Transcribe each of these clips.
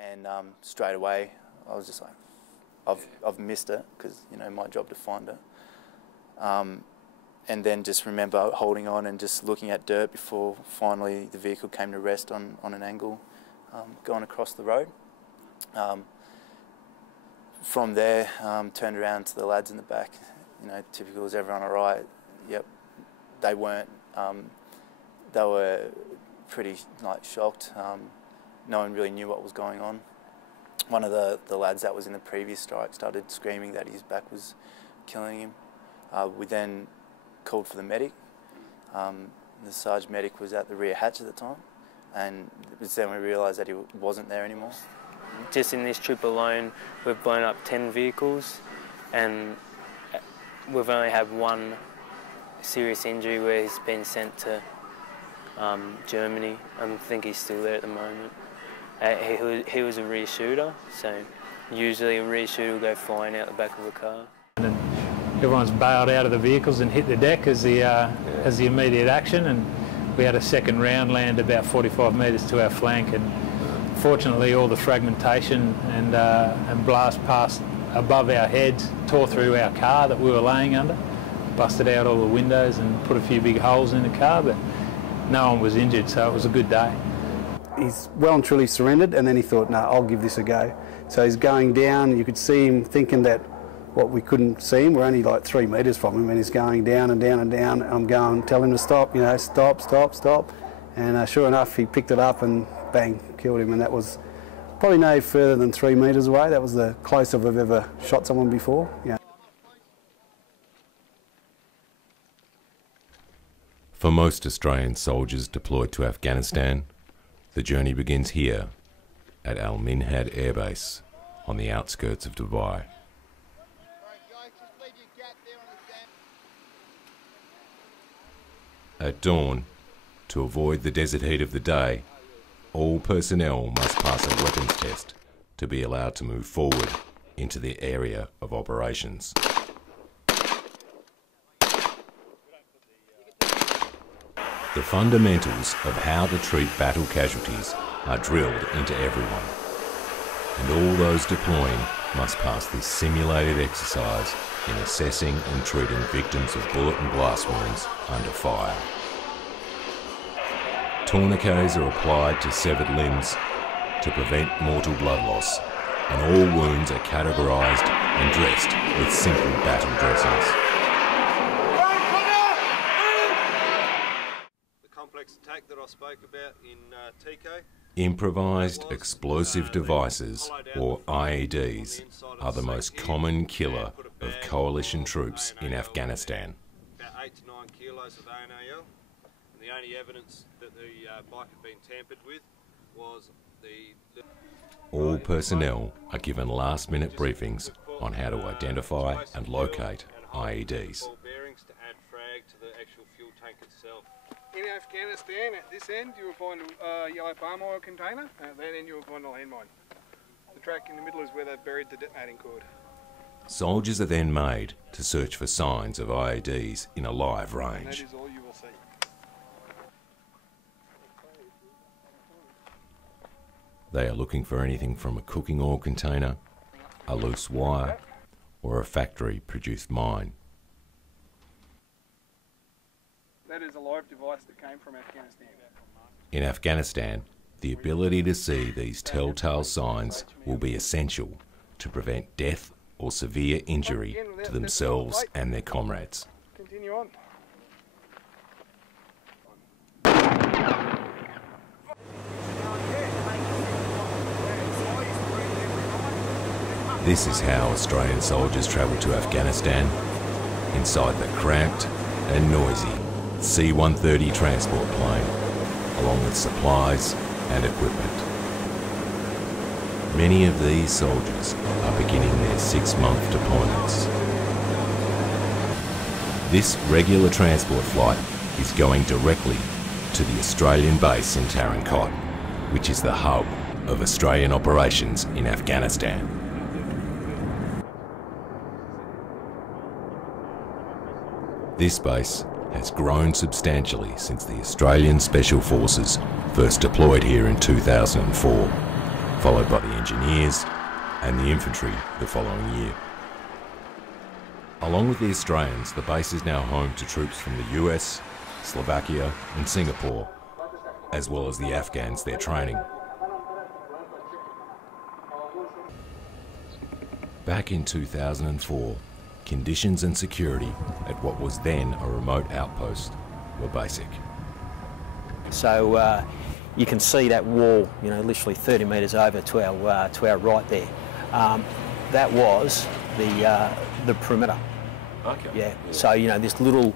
And straight away, I was just like, I've missed it, because, you know, my job to find it. And then just remember holding on and just looking at dirt before finally the vehicle came to rest on an angle, going across the road. From there, turned around to the lads in the back, you know, typical, is everyone all right? Yep, they weren't. They were pretty shocked. No one really knew what was going on. One of the lads that was in the previous strike started screaming that his back was killing him. We then called for the medic. The Sarge medic was at the rear hatch at the time, and it was then we realised that he wasn't there anymore. Just in this trip alone, we've blown up 10 vehicles, and we've only had one serious injury where he's been sent to Germany. I think he's still there at the moment. He was a rear shooter, so usually a rear shooter will go flying out the back of a car. And everyone's bailed out of the vehicles and hit the deck as the immediate action, and we had a second round land about 45 metres to our flank, and fortunately all the fragmentation and blast passed above our heads, tore through our car that we were laying under, busted out all the windows and put a few big holes in the car, but no one was injured, so it was a good day. He's well and truly surrendered, and then he thought, no, I'll give this a go. So he's going down, you could see him thinking that we couldn't see him, we're only like 3 metres from him, and he's going down and down and down. I'm going, tell him to stop, you know, stop, stop, stop. And sure enough, he picked it up and bang, killed him, and that was probably no further than 3 metres away. That was the closest I've ever shot someone before. Yeah. For most Australian soldiers deployed to Afghanistan, the journey begins here at Al Minhad Air Base on the outskirts of Dubai. At dawn, to avoid the desert heat of the day, all personnel must pass a weapons test to be allowed to move forward into the area of operations. The fundamentals of how to treat battle casualties are drilled into everyone, and all those deploying must pass this simulated exercise in assessing and treating victims of bullet and blast wounds under fire. Tourniquets are applied to severed limbs to prevent mortal blood loss, and all wounds are categorised and dressed with simple battle dressings. Attack that I spoke about in TICO. Improvised explosive devices, or IEDs, are the most common killer of coalition troops in Afghanistan. About 8 to 9 kilos of ANAL, and the only evidence that the bike had been tampered with was the... All personnel are given last-minute briefings on how to identify and locate IEDs. Bearings to add frag to the actual fuel tank itself. In Afghanistan, at this end, you will find a yellow palm oil container. At that end, you will find a landmine. The track in the middle is where they've buried the detonating cord. Soldiers are then made to search for signs of IEDs in a live range. And that is all you will see. They are looking for anything from a cooking oil container, a loose wire, or a factory-produced mine. That is a live device that came from Afghanistan. In Afghanistan, the ability to see these telltale signs will be essential to prevent death or severe injury to themselves and their comrades. Continue on. This is how Australian soldiers travel to Afghanistan, inside the cramped and noisy C-130 transport plane, along with supplies and equipment. Many of these soldiers are beginning their 6-month deployments. This regular transport flight is going directly to the Australian base in Tarankot, which is the hub of Australian operations in Afghanistan. This base has grown substantially since the Australian Special Forces first deployed here in 2004, followed by the engineers and the infantry the following year. Along with the Australians, the base is now home to troops from the US, Slovakia and Singapore, as well as the Afghans they're training. Back in 2004, conditions and security at what was then a remote outpost were basic. So you can see that wall, you know, literally 30 metres over to our right there. That was the perimeter. Okay. Yeah. So you know, this little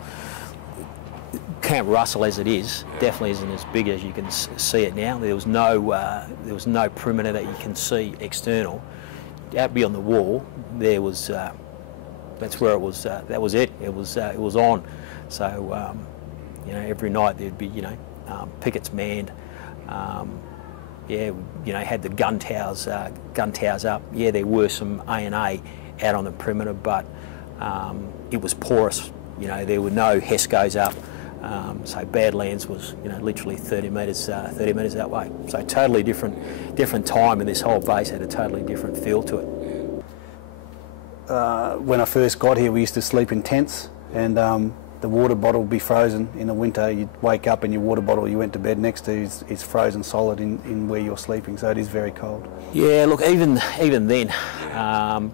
Camp Russell, as it is, definitely isn't as big as you can see it now. There was no perimeter that you can see external. Out beyond the wall, there was. That's where it was. That was it. It was on. So you know, every night there'd be, you know, pickets manned. Yeah, you know, had the gun towers up. Yeah, there were some A&A out on the perimeter, but it was porous. You know, there were no HESCOs up. So Badlands was, you know, literally 30 metres that way. So totally different time, and this whole base had a totally different feel to it. When I first got here, we used to sleep in tents, and the water bottle would be frozen in the winter. You'd wake up and your water bottle you went to bed next to is frozen solid in where you're sleeping, so it is very cold. Yeah, look, even then,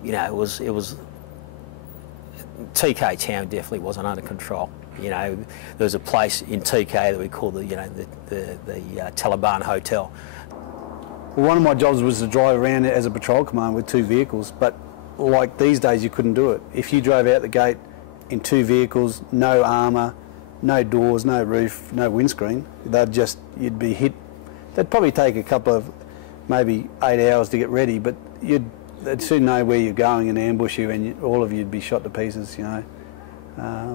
you know, it was TK town definitely wasn't under control. You know, there was a place in TK that we called the Taliban Hotel. Well, one of my jobs was to drive around as a patrol commander with 2 vehicles, but like these days you couldn't do it. If you drove out the gate in 2 vehicles, no armour, no doors, no roof, no windscreen, you'd be hit. They'd probably take a couple of, maybe 8 hours to get ready, but they'd soon know where you're going and ambush you, and all of you'd be shot to pieces, you know.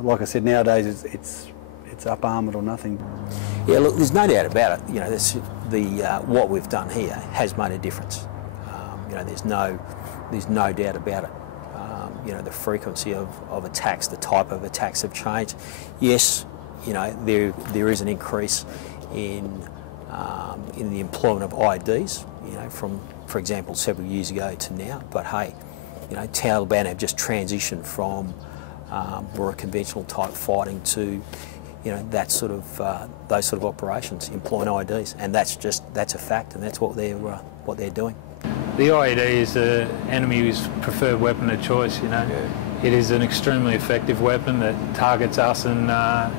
Like I said, nowadays it's up armoured or nothing. Yeah, look, there's no doubt about it. You know, what we've done here has made a difference. You know, there's no doubt about it. You know, the frequency of attacks, the type of attacks have changed. Yes, you know, there is an increase in the employment of IEDs. You know, from, for example, several years ago to now. But hey, you know, Taliban have just transitioned from more conventional type fighting to, you know, that sort of those sort of operations, employing IEDs, and that's a fact, and that's what they're doing. The IED is the enemy's preferred weapon of choice. You know, it is an extremely effective weapon that targets us and our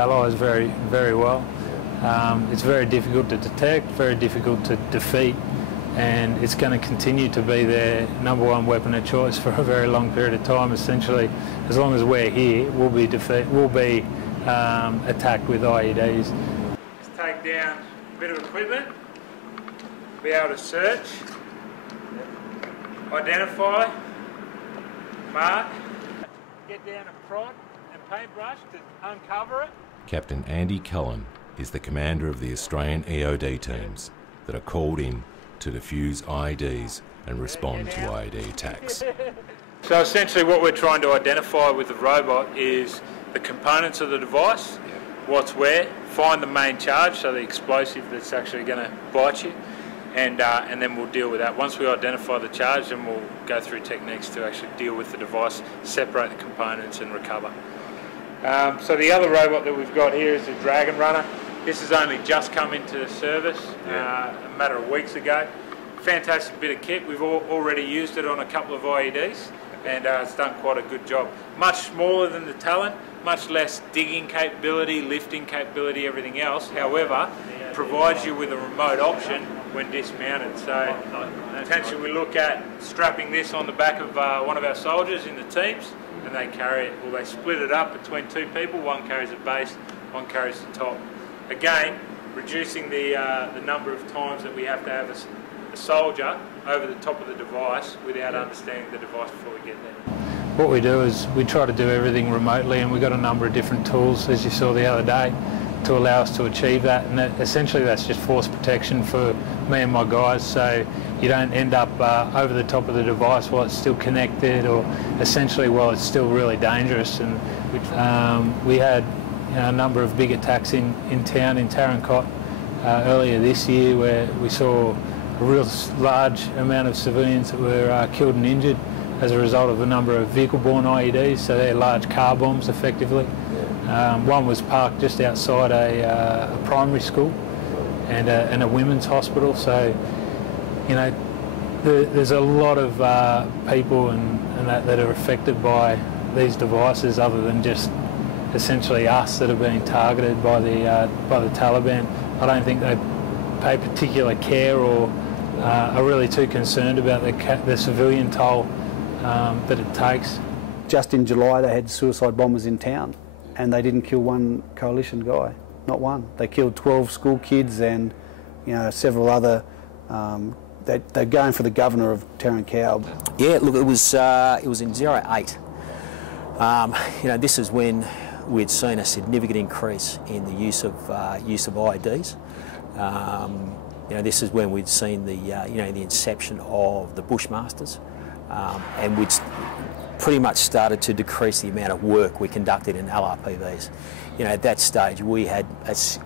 allies very, very well. It's very difficult to detect, very difficult to defeat, and it's going to continue to be their #1 weapon of choice for a very long period of time. Essentially, as long as we're here, we'll be attacked with IEDs. Let's take down a bit of equipment, be able to search, identify, mark, get down a prod and paintbrush to uncover it. Captain Andy Cullen is the commander of the Australian EOD teams that are called in to defuse IEDs and respond to IED attacks. So essentially what we're trying to identify with the robot is the components of the device, what's where, find the main charge, so the explosive that's actually going to bite you, and then we'll deal with that. Once we identify the charge, then we'll go through techniques to actually deal with the device, separate the components and recover. So the other robot that we've got here is the Dragon Runner. This has only just come into service a matter of weeks ago. Fantastic bit of kit. We've already used it on a couple of IEDs, and it's done quite a good job. Much smaller than the Talon, much less digging capability, lifting capability, everything else. However, provides you with a remote option when dismounted. So potentially we look at strapping this on the back of one of our soldiers in the teams, and they carry it, or they split it up between 2 people. One carries the base, one carries the top. Again, reducing the number of times that we have to have a soldier over the top of the device without understanding the device before we get there. What we do is we try to do everything remotely, and we've got a number of different tools, as you saw the other day, to allow us to achieve that. And essentially that's just force protection for me and my guys, so you don't end up over the top of the device while it's still connected, or essentially while it's still really dangerous. And we had a number of big attacks in town, in Tarancot, earlier this year, where we saw real large amount of civilians that were killed and injured as a result of a number of vehicle-borne IEDs, so they're large car bombs effectively. One was parked just outside a primary school and a women's hospital, so you know there's a lot of people and that are affected by these devices other than just essentially us that are being targeted by the Taliban. I don't think they pay particular care or are really too concerned about the civilian toll that it takes. Just in July they had suicide bombers in town and they didn't kill one coalition guy, not one. They killed 12 school kids and several other, they're going for the governor of Tarankow. Yeah, look, it was in 08. This is when we'd seen a significant increase in the use of IEDs. This is when we'd seen the inception of the Bushmasters, and we'd pretty much started to decrease the amount of work we conducted in LRPVs. At that stage we had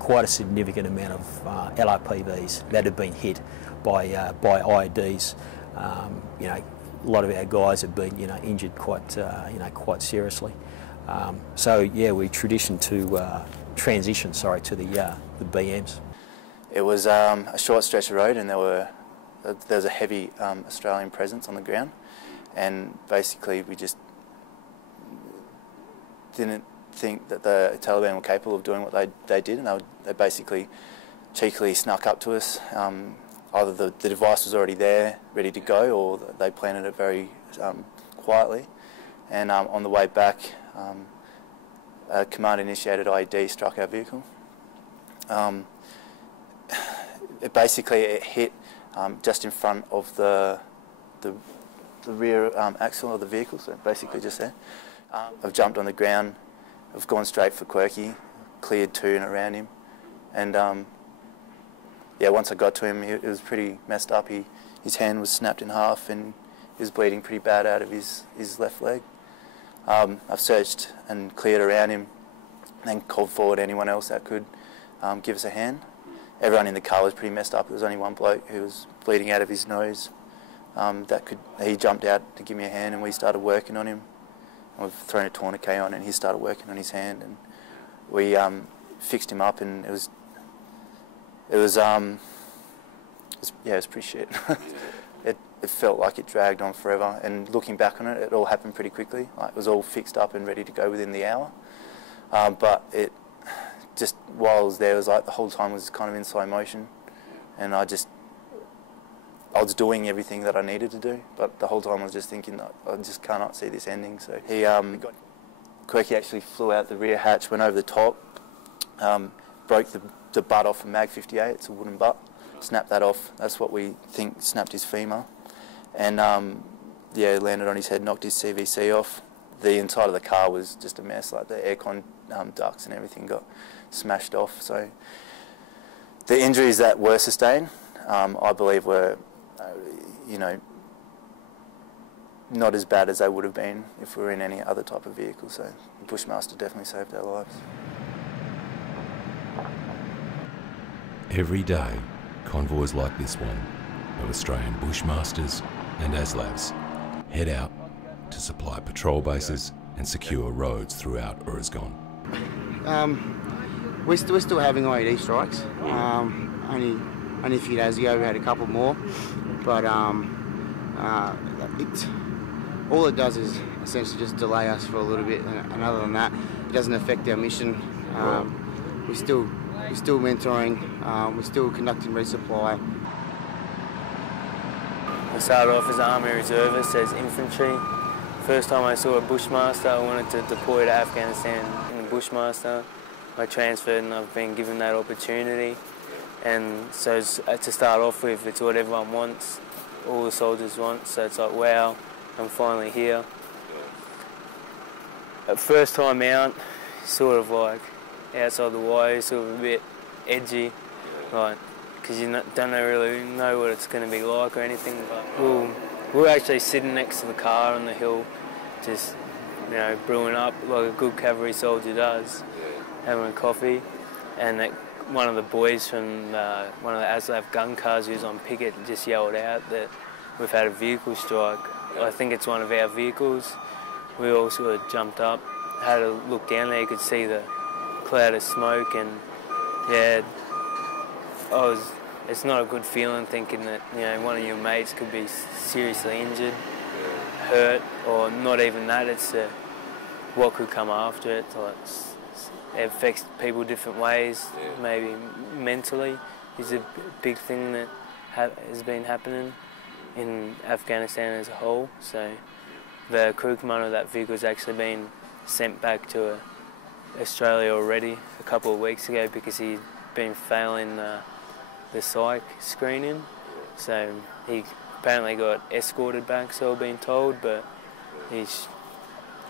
quite a significant amount of LRPVs that had been hit by IEDs. A lot of our guys have been injured quite seriously. So yeah, we transitioned to the BMs. It was a short stretch of road, and there was a heavy Australian presence on the ground, and basically we just didn't think that the Taliban were capable of doing what they did, and they basically cheekily snuck up to us. Either the device was already there, ready to go, or they planted it very quietly. And on the way back, a command-initiated IED struck our vehicle. It hit just in front of the rear axle of the vehicle, so basically just there. I've jumped on the ground, I've gone straight for Quirky, cleared two and around him, and yeah, once I got to him, it was pretty messed up. His hand was snapped in half and he was bleeding pretty bad out of his left leg. I've searched and cleared around him and then called forward anyone else that could give us a hand. Everyone in the car was pretty messed up. There was only one bloke who was bleeding out of his nose. He jumped out to give me a hand, and we started working on him. And we've thrown a tourniquet on and he started working on his hand, and we fixed him up, and it was pretty shit. It felt like it dragged on forever, and looking back on it, it all happened pretty quickly. Like, it was all fixed up and ready to go within the hour. But it just, while I was there, it was like the whole time was kind of in slow motion, and I was doing everything that I needed to do, but the whole time I was just thinking, I just cannot see this ending. So Quirky actually flew out the rear hatch, went over the top, broke the butt off a Mag 58, it's a wooden butt, snapped that off. That's what we think snapped his femur. And yeah, landed on his head, knocked his CVC off. The inside of the car was just a mess, like the aircon ducts and everything got smashed off. So the injuries that were sustained, I believe were, not as bad as they would have been if we were in any other type of vehicle. So the Bushmaster definitely saved our lives. Every day, convoys like this one of Australian Bushmasters and ASLAVs head out to supply patrol bases and secure roads throughout Uruzgan. We're still having IED strikes. Only a few days ago we had a couple more, but all it does is essentially just delay us for a little bit, and other than that, it doesn't affect our mission. We're still mentoring, we're still conducting resupply. I started off as an Army Reservist, as infantry. First time I saw a Bushmaster, I wanted to deploy to Afghanistan in the Bushmaster. I transferred and I've been given that opportunity. And so to start off with, it's what everyone wants, all the soldiers want, so it's like, wow, I'm finally here. First time out, sort of like outside the wire, sort of a bit edgy, like, because you don't really know what it's going to be like or anything. But we were actually sitting next to the car on the hill, just brewing up like a good cavalry soldier does, having a coffee, and one of the boys from one of the ASLAF gun cars who's on picket just yelled out that we've had a vehicle strike. I think it's one of our vehicles. We all sort of jumped up, had a look down there, you could see the cloud of smoke, and yeah, it's not a good feeling thinking that, you know, one of your mates could be seriously injured, hurt, or not even that, it's what could come after it. Like, it affects people different ways, maybe mentally is a big thing that has been happening in Afghanistan as a whole. So the crew commander of that vehicle has actually been sent back to Australia already a couple of weeks ago because he'd been failing the psych screening. So he apparently got escorted back, so I've been told, but he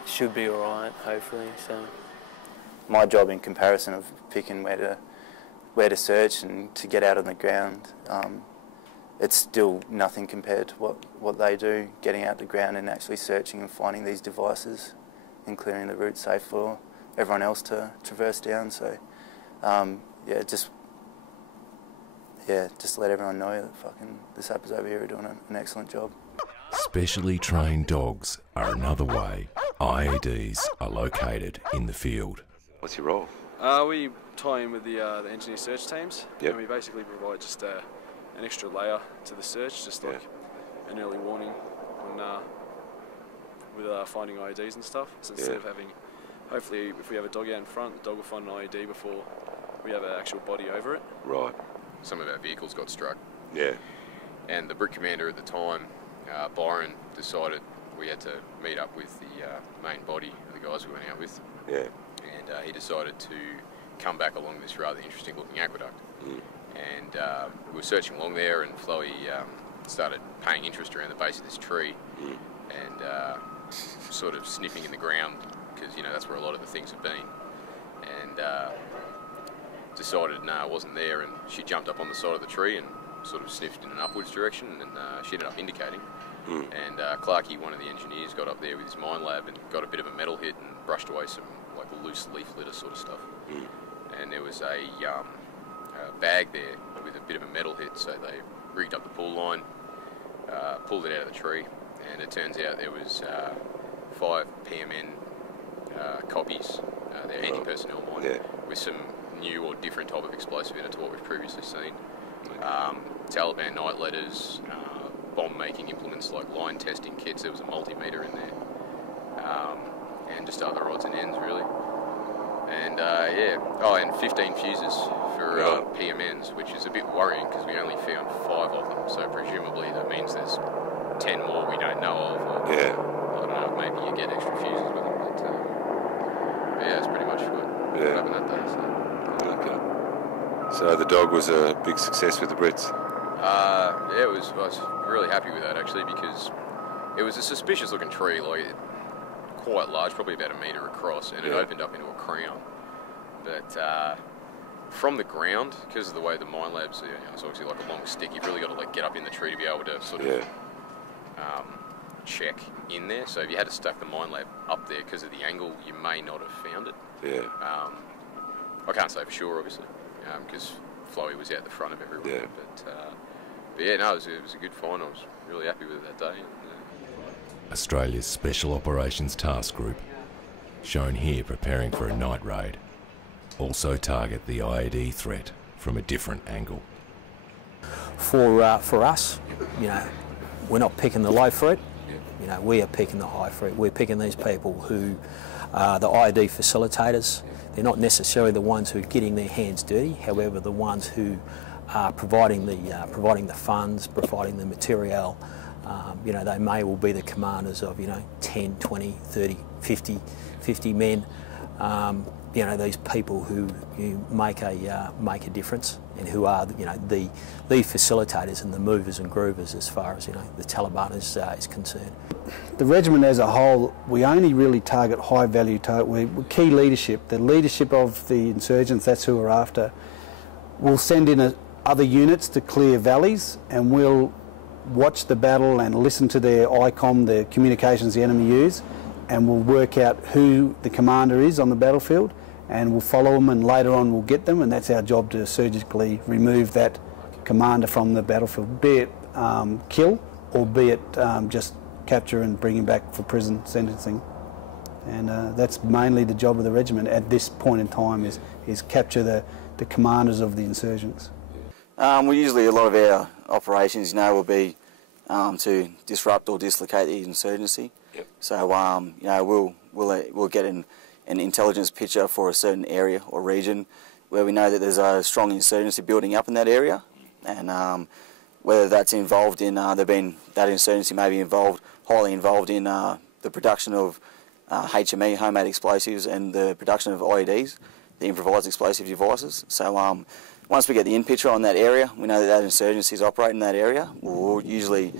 should be all right, hopefully. So my job, in comparison of picking where to search and to get out on the ground, it's still nothing compared to what they do, getting out the ground and actually searching and finding these devices and clearing the route safe for everyone else to traverse down. So just let everyone know that fucking the sappers over here are doing an excellent job. Specially trained dogs are another way IEDs are located in the field. What's your role? We tie in with the engineer search teams, and we basically provide just an extra layer to the search, just like an early warning on, with finding IEDs and stuff. So instead of having, hopefully if we have a dog out in front, the dog will find an IED before we have an actual body over it. Right. Some of our vehicles got struck. Yeah. And the Brit commander at the time, Byron, decided we had to meet up with the main body of the guys we went out with. Yeah. And he decided to come back along this rather interesting looking aqueduct. And we were searching along there, and Floey started paying interest around the base of this tree and sort of sniffing in the ground, because, you know, that's where a lot of the things have been. And decided no, it wasn't there, and she jumped up on the side of the tree and sort of sniffed in an upwards direction, and she ended up indicating. And Clarkey, one of the engineers, got up there with his mine lab and got a bit of a metal hit and brushed away some like loose leaf litter sort of stuff. And there was a bag there with a bit of a metal hit, so they rigged up the pull line, pulled it out of the tree, and it turns out there was 5 PMN copies, they're anti-personnel mine, with some new or different type of explosive in it to what we've previously seen. Taliban night letters, bomb-making implements like line testing kits, there was a multimeter in there, and just other odds and ends, really. And and 15 fuses for PMNs, which is a bit worrying because we only found 5 of them, so presumably that means there's 10 more we don't know of, or I don't know, maybe you get extra fuses with them, but that's pretty much what happened that day. So the dog was a big success with the Brits? I was really happy with that, actually, because it was a suspicious looking tree, like quite large, probably about 1 metre across, and it opened up into a crown. But from the ground, because of the way the mine labs, it's obviously like a long stick, you've really got to like get up in the tree to be able to sort of check in there. So if you had to stack the mine lab up there because of the angle, you may not have found it. I can't say for sure, obviously, because Floey was out the front of everyone. But it was a good find. I was really happy with it that day. Australia's Special Operations Task Group, shown here preparing for a night raid, also target the IED threat from a different angle. For us, we're not picking the low fruit. We are picking the high fruit. We're picking these people who are the IED facilitators. They're not necessarily the ones who are getting their hands dirty. However, the ones who are providing the funds, providing the material. They may well be the commanders of 10, 20, 30, 50 men. These people who make a difference, and who are the facilitators and the movers and groovers as far as the Taliban is concerned. The regiment as a whole, we only really target high value key leadership. The leadership of the insurgents, that's who we're after. We'll send in other units to clear valleys, and we'll watch the battle and listen to their ICOM, the communications the enemy use, and we'll work out who the commander is on the battlefield, and we'll follow them, and later on we'll get them, and that's our job, to surgically remove that commander from the battlefield, be it kill or be it just capture and bring him back for prison sentencing. And that's mainly the job of the regiment at this point in time, is capture the commanders of the insurgents. Usually a lot of our operations, will be to disrupt or dislocate the insurgency. Yep. So we'll get an intelligence picture for a certain area or region where we know that there's a strong insurgency building up in that area, and whether that's involved in that insurgency may be highly involved in the production of HME, homemade explosives, and the production of IEDs, the improvised explosive devices. So once we get the in-picture on that area, we know that insurgency is operating in that area. We'll usually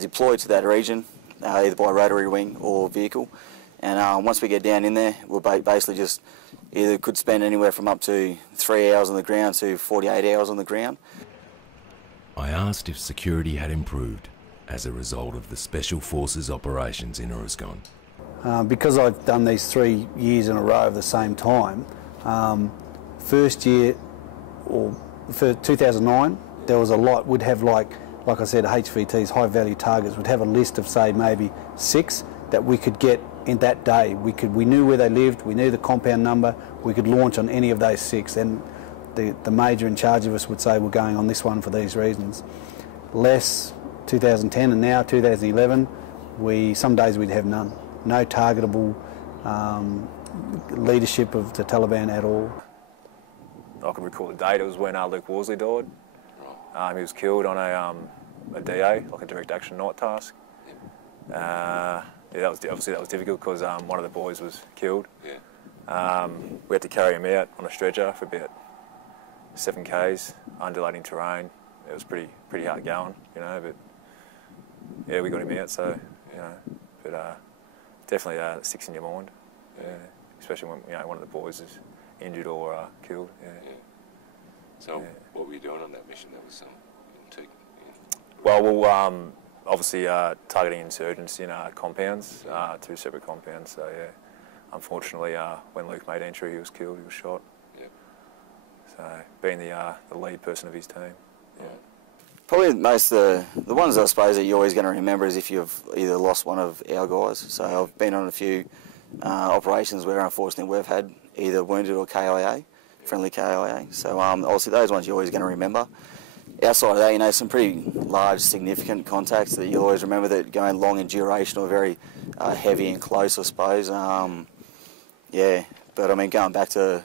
deploy to that region, either by rotary wing or vehicle. And once we get down in there, we'll basically just could spend anywhere from up to 3 hours on the ground to 48 hours on the ground. I asked if security had improved as a result of the Special Forces operations in Uruzgan. Because I've done these 3 years in a row of the same time, first year, or for 2009, there was a lot. We'd have like I said, HVTs, high value targets, would have a list of, say, maybe 6 that we could get in that day. We knew where they lived, we knew the compound number, we could launch on any of those 6. And the major in charge of us would say, we're going on this one for these reasons. Less 2010, and now 2011, some days we'd have none. No targetable leadership of the Taliban at all. I can recall the date. It was when Luke Worsley died. He was killed on a DA, like a direct action night task. Obviously that was difficult because one of the boys was killed. Yeah. We had to carry him out on a stretcher for about 7 k's, undulating terrain. It was pretty hard going, but yeah, we got him out. So but definitely sticks in your mind, especially when one of the boys is injured or killed. Yeah. Yeah. So what were you doing on that mission? That was Well, obviously targeting insurgents in compounds, 2 separate compounds. So yeah, unfortunately, when Luke made entry, he was killed. He was shot. Yep. So being the lead person of his team. Yeah. Probably the ones I suppose that you're always going to remember is if you've either lost one of our guys. So I've been on a few operations where unfortunately we've had either wounded or KIA, friendly KIA. So obviously those ones you're always going to remember. Outside of that, some pretty large, significant contacts that you'll always remember that going long in duration or very heavy and close, I suppose. Yeah, but I mean, going back to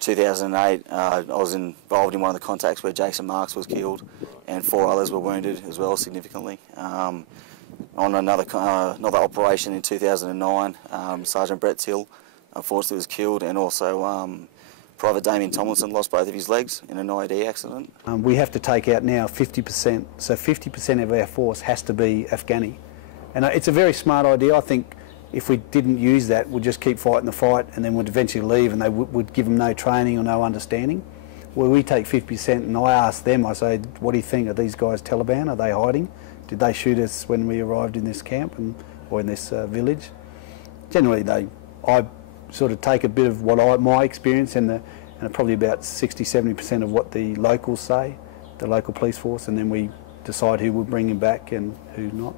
2008, I was involved in one of the contacts where Jason Marks was killed and 4 others were wounded as well, significantly. On another operation in 2009, Sergeant Brett Till unfortunately was killed, and also Private Damien Tomlinson lost both of his legs in an IED accident. We have to take out now 50%, so 50% of our force has to be Afghani. And it's a very smart idea. I think if we didn't use that, we'd just keep fighting the fight and then we'd eventually leave, and they would give them no training or no understanding. Well, we take 50%, and I ask them, I say, what do you think? Are these guys Taliban? Are they hiding? Did they shoot us when we arrived in this camp or in this village? Generally, I sort of take a bit of my experience and probably about 60–70% of what the locals say, the local police force, and then we decide who will bring him back and who not.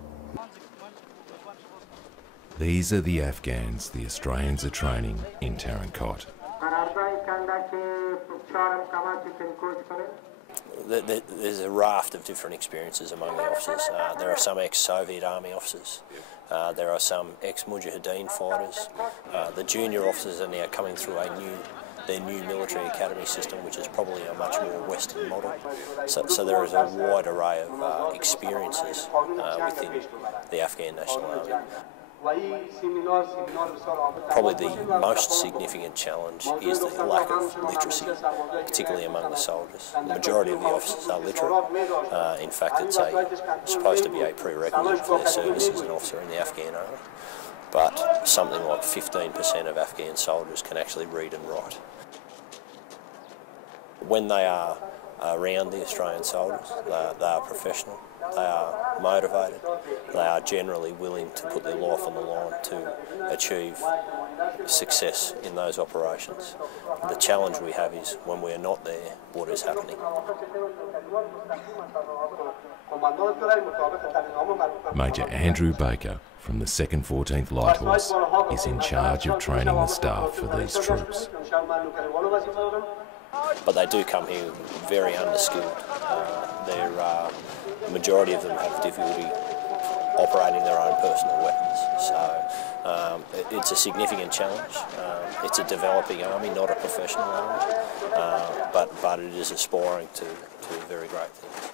These are the Afghans the Australians are training in Tarankot. There's a raft of different experiences among the officers. There are some ex-Soviet Army officers. There are some ex-Mujahideen fighters. The junior officers are now coming through their new military academy system, which is probably a much more Western model. So there is a wide array of experiences within the Afghan National Army. Probably the most significant challenge is the lack of literacy, particularly among the soldiers. The majority of the officers are literate. In fact, it's supposed to be a prerequisite for their service as an officer in the Afghan Army. But something like 15% of Afghan soldiers can actually read and write. When they are around the Australian soldiers, they are professional. they are motivated, they are generally willing to put their life on the line to achieve success in those operations. The challenge we have is when we're not there, what is happening? Major Andrew Baker from the 2nd 14th Light Horse is in charge of training the staff for these troops. But they do come here very underskilled. The majority of them have difficulty operating their own personal weapons. So it's a significant challenge. It's a developing army, not a professional army, but it is aspiring to very great things.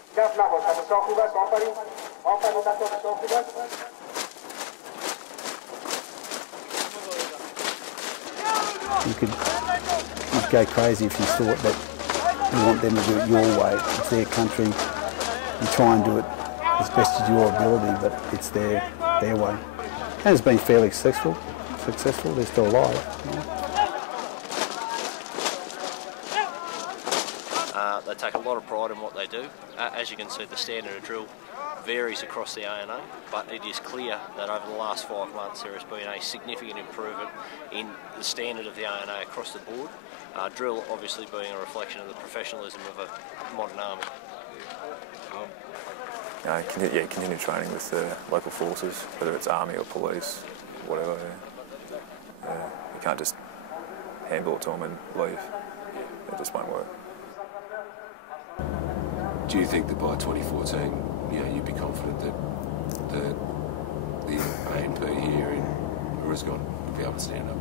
You'd go crazy if you thought that you want them to do it your way. It's their country. You try and do it as best as your ability, but it's their way. And it's been fairly successful. They're still alive. You know. They take a lot of pride in what they do. As you can see, the standard of drill varies across the ANA, but it is clear that over the last 5 months there has been a significant improvement in the standard of the ANA across the board. Drill obviously being a reflection of the professionalism of a modern army. Continue training with the local forces, whether it's army or police, whatever. You can't just handball it to them and leave. It just won't work. Do you think that by 2014, you'd be confident that the ANP here in Oregon will be able to stand up?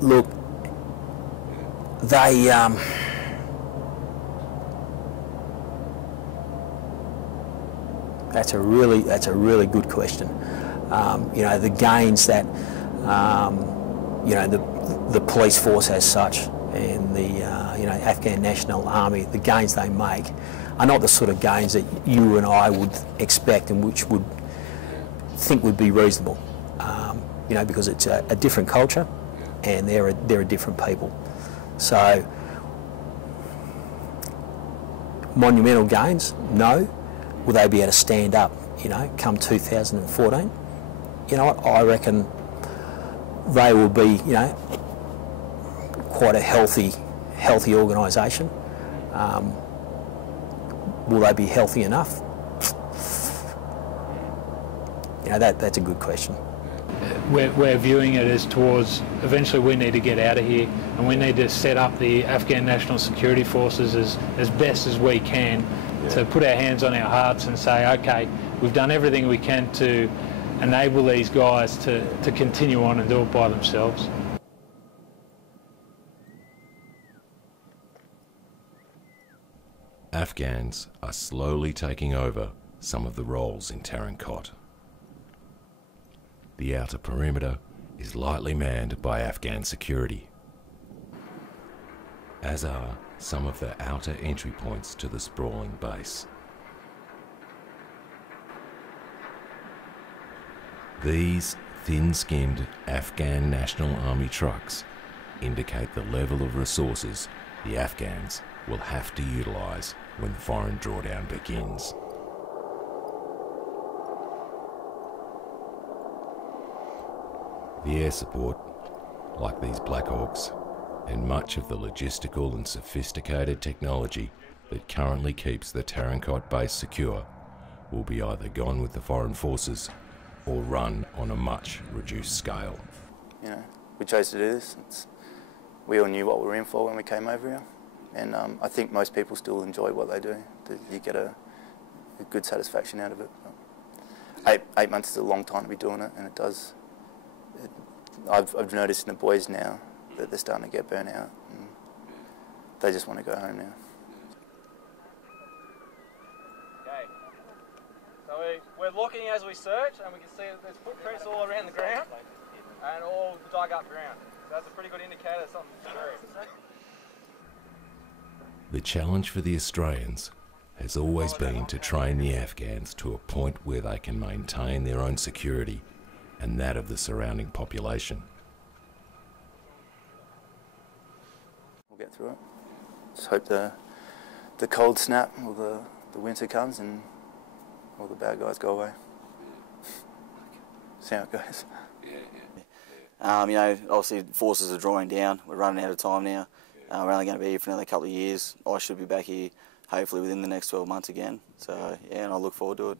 Look, they that's a really good question. The gains that the police force as such and the Afghan National Army, the gains they make are not the sort of gains that you and I would expect and which would think would be reasonable. Because it's a different culture. And they're a different people. So, monumental gains? No. Will they be able to stand up, come 2014? I reckon they will be, quite a healthy organisation. Will they be healthy enough? That's a good question. We're viewing it as towards eventually we need to get out of here and we need to set up the Afghan National Security Forces as best as we can to put our hands on our hearts and say, okay, we've done everything we can to enable these guys to continue on and do it by themselves. Afghans are slowly taking over some of the roles in Tarankot. The outer perimeter is lightly manned by Afghan security, as are some of the outer entry points to the sprawling base. These thin-skinned Afghan National Army trucks indicate the level of resources the Afghans will have to utilise when foreign drawdown begins. The air support, like these Black Hawks, and much of the logistical and sophisticated technology that currently keeps the Tarankot base secure, will be either gone with the foreign forces or run on a much reduced scale. We chose to do this. We all knew what we were in for when we came over here, and I think most people still enjoy what they do. You get a good satisfaction out of it. 8 months is a long time to be doing it, and it does. I've noticed in the boys now that they're starting to get burnt out and they just want to go home now. Okay, so we're looking as we search and we can see that there's footprints all around the ground and all dug up ground. So that's a pretty good indicator of something's true. The challenge for the Australians has always been to train the Afghans to a point where they can maintain their own security and that of the surrounding population. through it. Just hope the cold snap or the winter comes and all the bad guys go away. See how it goes. You know, obviously forces are drawing down. We're running out of time now. We're only going to be here for another couple of years. I should be back here hopefully within the next 12 months again. So yeah, and I look forward to it.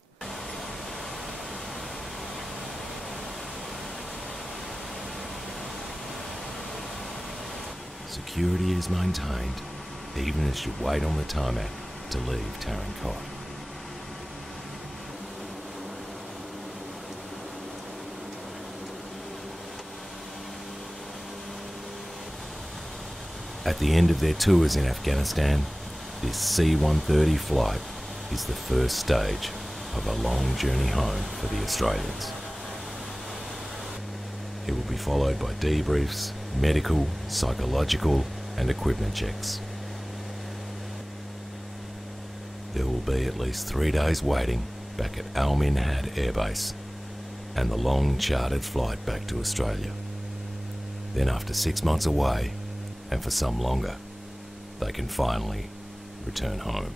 Security is maintained even as you wait on the tarmac to leave Taron Cot. At the end of their tours in Afghanistan, this C-130 flight is the first stage of a long journey home for the Australians. It will be followed by debriefs, medical, psychological and equipment checks. There will be at least 3 days waiting back at Al Minhad Air Base and the long chartered flight back to Australia. Then after 6 months away, and for some longer, they can finally return home.